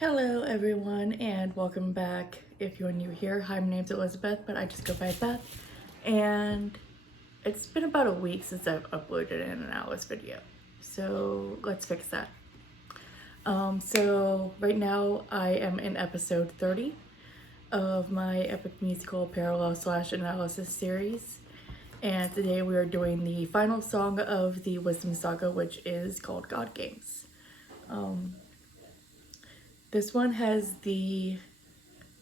Hello everyone and welcome back. If you're new here, hi, my name's Elizabeth, but I just go by Beth. And it's been about a week since I've uploaded an Alice video. So let's fix that. So right now I am in episode 30 of my epic musical parallel / analysis series. And today we are doing the final song of the Wisdom Saga, which is called God Games. This one has the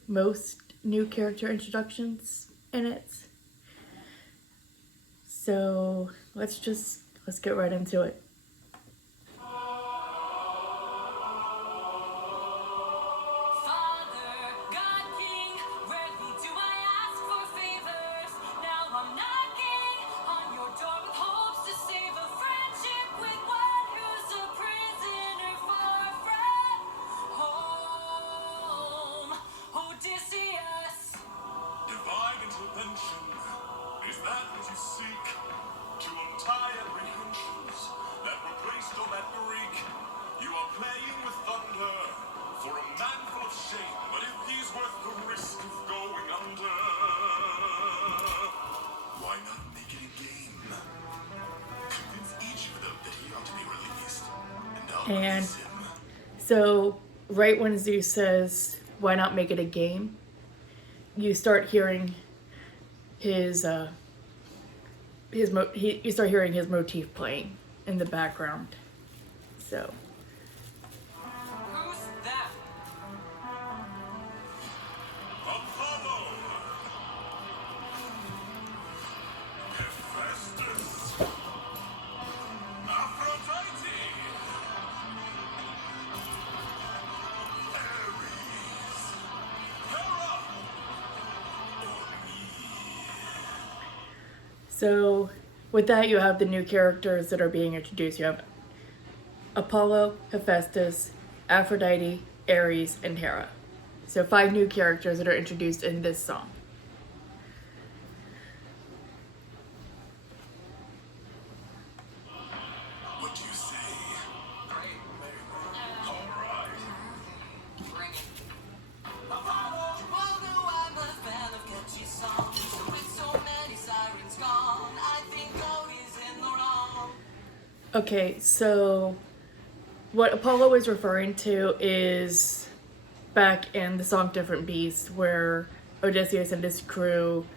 most new character introductions in it. So let's get right into it. Is that what you seek? To untie apprehensions that were placed on that Greek? You are playing with thunder for a man full of shame, but if he's worth the risk of going under, why not make it a game? Convince each of them that he ought to be released, and I'll release him. So right when Zeus says, "Why not make it a game?" you start hearing you start hearing his motif playing in the background. So who's that? Apollo! Hephaestus! Aphrodite! Ares! Hera! Or me? So with that, you have the new characters that are being introduced. You have Apollo, Hephaestus, Aphrodite, Ares, and Hera. So 5 new characters that are introduced in this song. What do you say? Great. All right. Bring it. Apollo, you all know I'm a fan of catchy songs. With so many sirens gone, I think Odie's in the wrong. Okay, so what Apollo is referring to is back in the song Different Beast, where Odysseus and his crew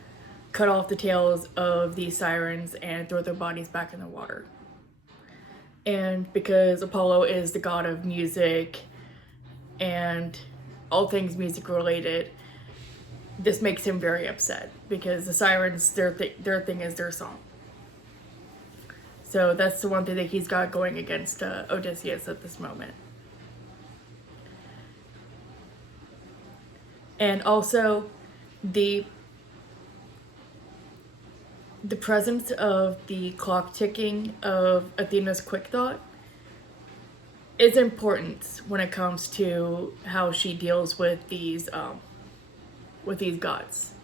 cut off the tails of these sirens and throw their bodies back in the water. And because Apollo is the god of music and all things music related, this makes him very upset because the sirens, their thing is their song. So that's the one thing that he's got going against Odysseus at this moment. And also, the presence of the clock ticking of Athena's quick thought is important when it comes to how she deals with these gods.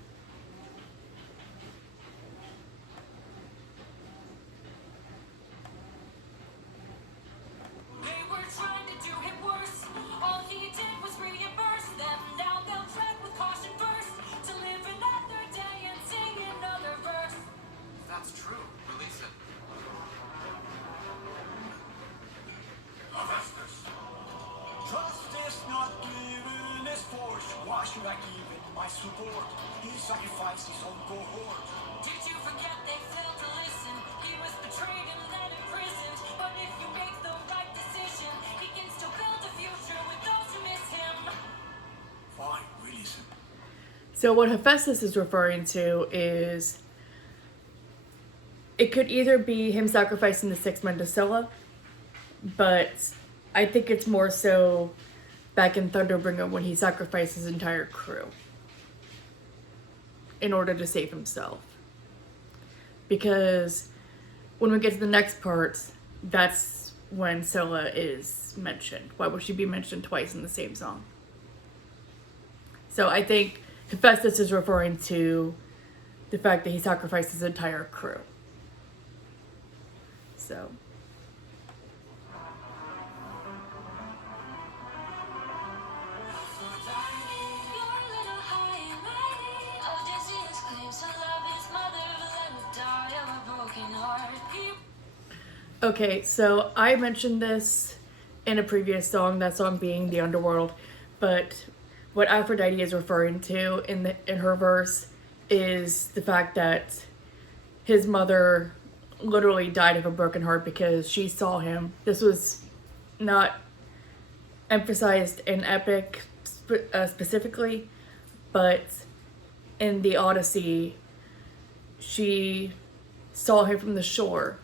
They were trying to do him worse. All he did was reimburse them. Now they'll tread with caution first to live another day and sing another verse. That's true. Release it. Hephaestus! Justice not given is forced. Why should I give it my support? He sacrificed his own cohort. Did you forget they failed to listen? He was betrayed and then imprisoned. But if you make the right decision, he can still build a future with those who miss him. Fine, release him. So what Hephaestus is referring to is, it could either be him sacrificing the 6 men to Scylla, but I think it's more so back in Thunderbringer when he sacrificed his entire crew in order to save himself. Because when we get to the next part, that's when Scylla is mentioned. Why would she be mentioned twice in the same song? So I think Hephaestus is referring to the fact that he sacrificed his entire crew. So Okay, so I mentioned this in a previous song, that song being The Underworld, but what Aphrodite is referring to in her verse is the fact that his mother literally died of a broken heart because she saw him. This was not emphasized in Epic specifically, but in the Odyssey, she saw him from the shore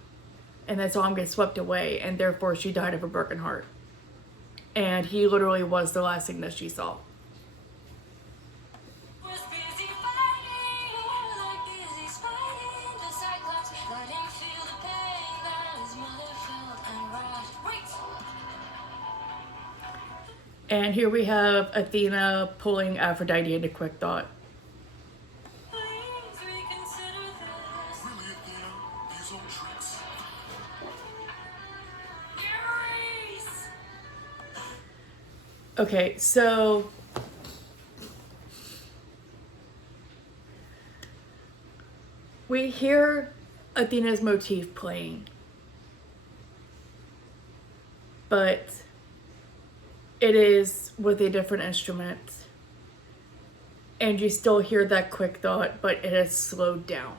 and then saw him get swept away, and therefore she died of a broken heart. And he literally was the last thing that she saw. Was busy fighting, like busy spiting the Cyclops, let him feel the pain that his mother felt and wrought. Wait! And here we have Athena pulling Aphrodite into quick thought. Please reconsider this. Really, Athena? These old tricks? Ares! Okay, so we hear Athena's motif playing, but it is with a different instrument, and you still hear that quick thought, but it has slowed down,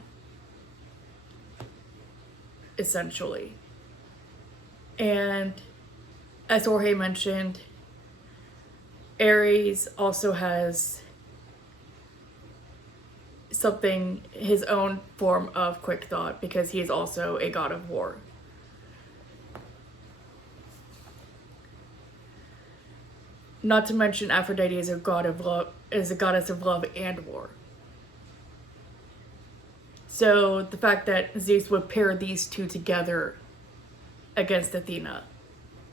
essentially. And as Jorge mentioned, Ares also has something, his own form of quick thought, because he is also a god of war. Not to mention Aphrodite is a god of love, is a goddess of love and war. So the fact that Zeus would pair these two together against Athena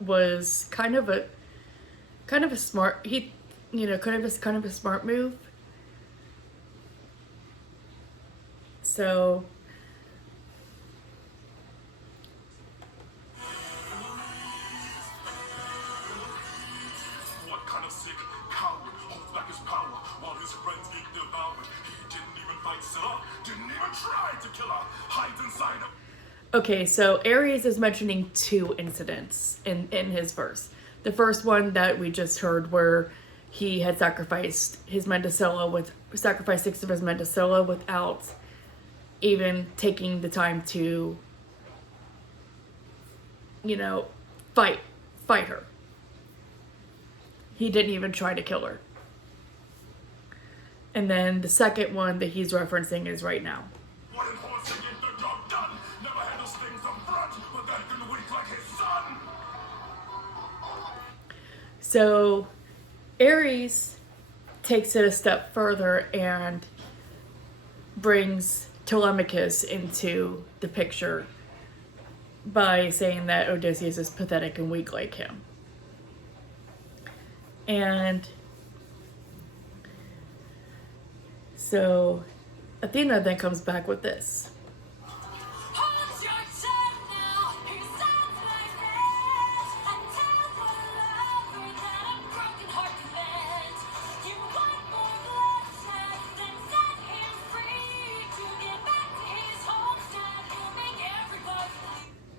was kind of a smart, kind of a smart move. So What kind of sick coward holds back his power while his friends get devoured? He didn't even fight Scylla, didn't even try to kill her, hides inside him. okay, so Ares is mentioning two incidents in his verse. The first one that we just heard, where he had sacrificed 6 of his men to Scylla without even taking the time to, fight her. He didn't even try to kill her. And then the second one that he's referencing is right now. What in horse to get the job done? Never handles things up front, but then can wink like his son. So Ares takes it a step further and brings Telemachus into the picture by saying that Odysseus is pathetic and weak like him. And so Athena then comes back with this. Hold your tongue now, he sounds like this. And tell the lover that a broken heart demands. You want more bloodshed, then set him free. To get back to his homestead, he'll make everybody bleed.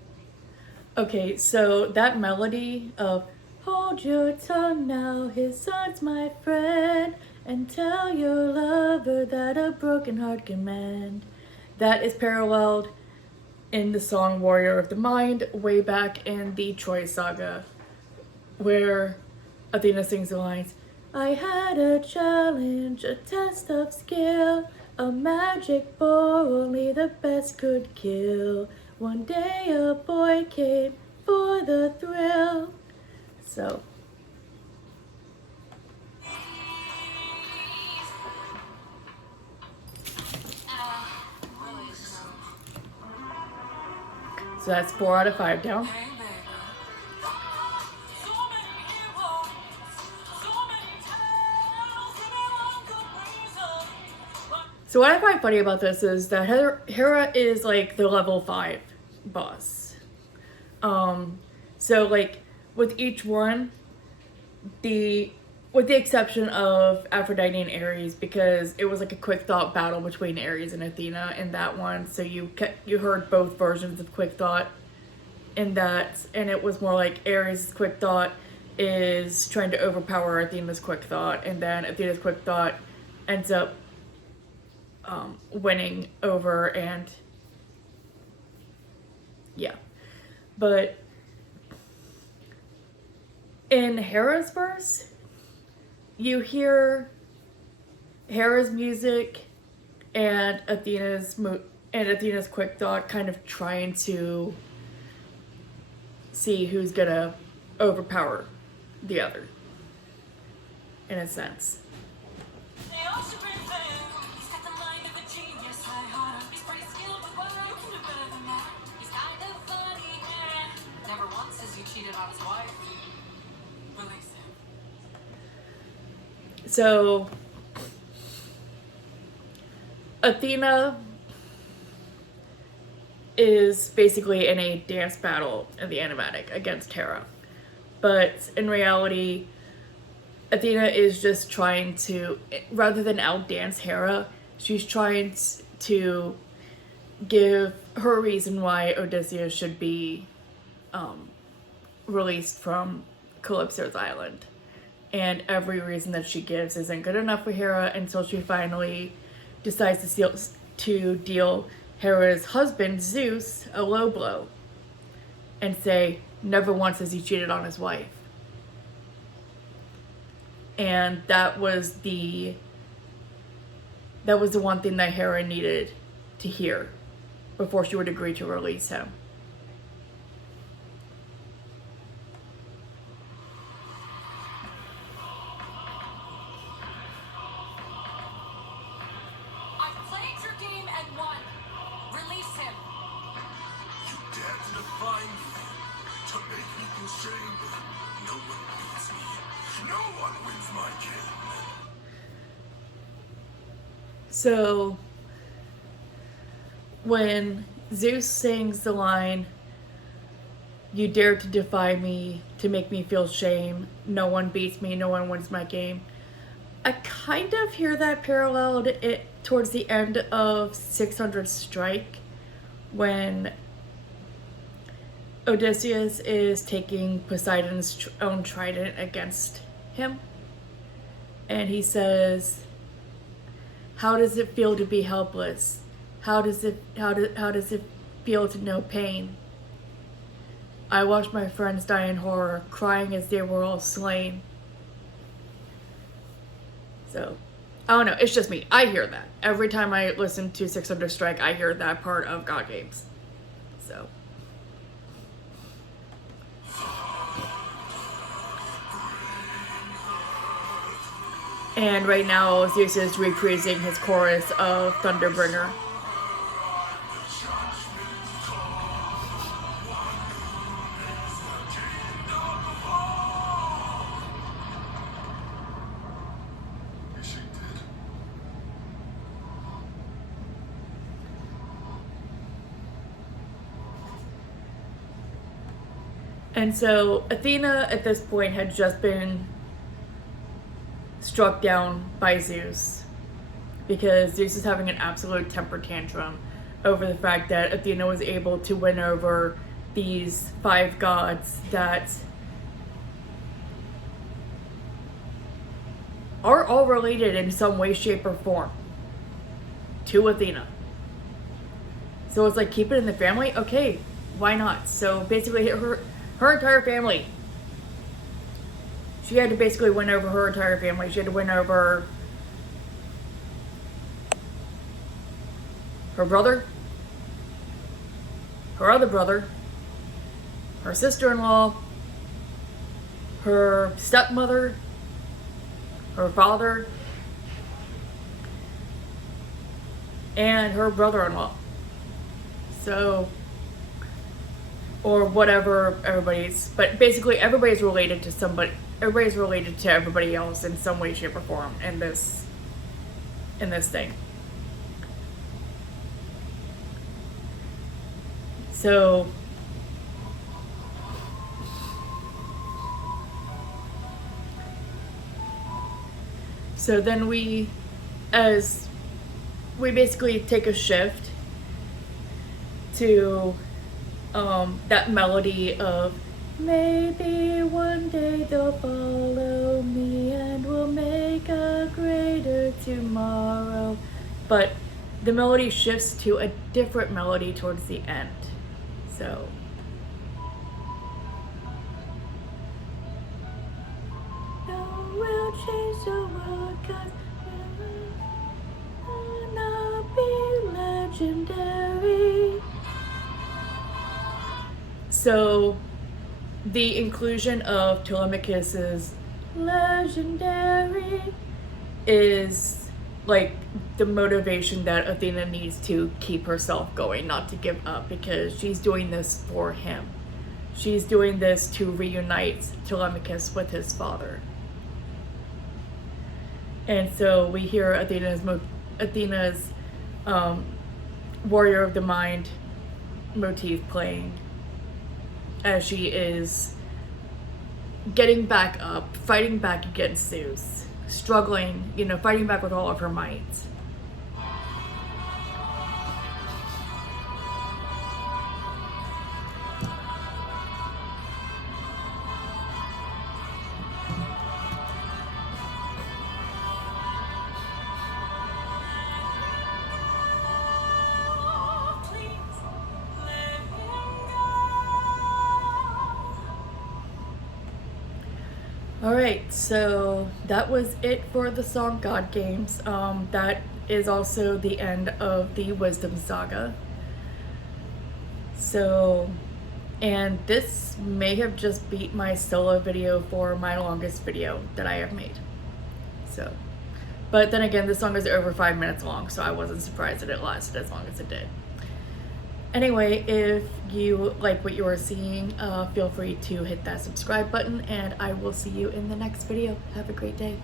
Okay, so that melody of hold your tongue now, his son's my friend, and tell your lover that a broken heart can mend. That is paralleled in the song Warrior of the Mind way back in the Troy Saga, where Athena sings the lines, I had a challenge, a test of skill, a magic bow only the best could kill. One day a boy came for the thrill. So that's 4 out of 5 down. Hey, baby. So many heroes, so many tales, give me one good reason. So what I find funny about this is that Hera is like the level 5 boss. So like with each one, with the exception of Aphrodite and Ares, because it was like a quick thought battle between Ares and Athena in that one. So you heard both versions of quick thought in that, and it was more like Ares' quick thought is trying to overpower Athena's quick thought, and then Athena's quick thought ends up winning over, and yeah. But in Hera's verse, you hear Hera's music and Athena's quick thought kind of trying to see who's gonna overpower the other, in a sense. They all should bring them. He's got the mind of a genius. Try harder. He's pretty skilled with words. You can do better than that. He's kind of funny. Never once has he cheated on his wife. Release him. So Athena is basically in a dance battle in the animatic against Hera. But in reality, Athena is just trying to, rather than outdance Hera, she's trying to give her reason why Odysseus should be released from Calypso's island. And every reason that she gives isn't good enough for Hera until she finally decides to deal Hera's husband, Zeus, a low blow and say, never once has he cheated on his wife. And that was the one thing that Hera needed to hear before she would agree to release him. I've played your game and won. Release him. You dare to defy me, to make me feel shame. No one beats me. No one wins my game. So when Zeus sings the line, "You dare to defy me, to make me feel shame. No one beats me, no one wins my game," I kind of hear that paralleled it towards the end of 600 Strike, when Odysseus is taking Poseidon's own trident against him, and he says, "How does it feel to be helpless? How does it feel to know pain? I watched my friends die in horror, crying as they were all slain." So, I don't know, it's just me. I hear that. Every time I listen to 600 Strike, I hear that part of God Games. So. And right now, Zeus is reprising his chorus of Thunderbringer. Yes, you did. And so Athena at this point had just been struck down by Zeus because Zeus is having an absolute temper tantrum over the fact that Athena was able to win over these 5 gods that are all related in some way, shape, or form to Athena. So it's like, keep it in the family? Okay, why not? So basically her entire family, she had to basically win over her entire family. She had to win over her brother, her other brother, her sister-in-law, her stepmother, her father, and her brother-in-law. So, or whatever but basically everybody's related to somebody. Everybody's related to everybody else in some way, shape, or form in this thing. So then we basically take a shift to that melody of maybe one day they'll follow me and we'll make a greater tomorrow. But the melody shifts to a different melody towards the end. So no, we'll change the world 'cause we'll not be legendary. So the inclusion of Telemachus's legendary is like the motivation that Athena needs to keep herself going, not to give up, because she's doing this for him. She's doing this to reunite Telemachus with his father. And so we hear Athena's Warrior of the Mind motif playing as she is getting back up, fighting back against Zeus, struggling, fighting back with all of her might. Alright, so that was it for the song God Games. That is also the end of the Wisdom Saga. So, and this may have just beat my solo video for my longest video that I have made. So, but then again, the song is over 5 minutes long, so I wasn't surprised that it lasted as long as it did. Anyway, if you like what you are seeing, feel free to hit that subscribe button, and I will see you in the next video. Have a great day.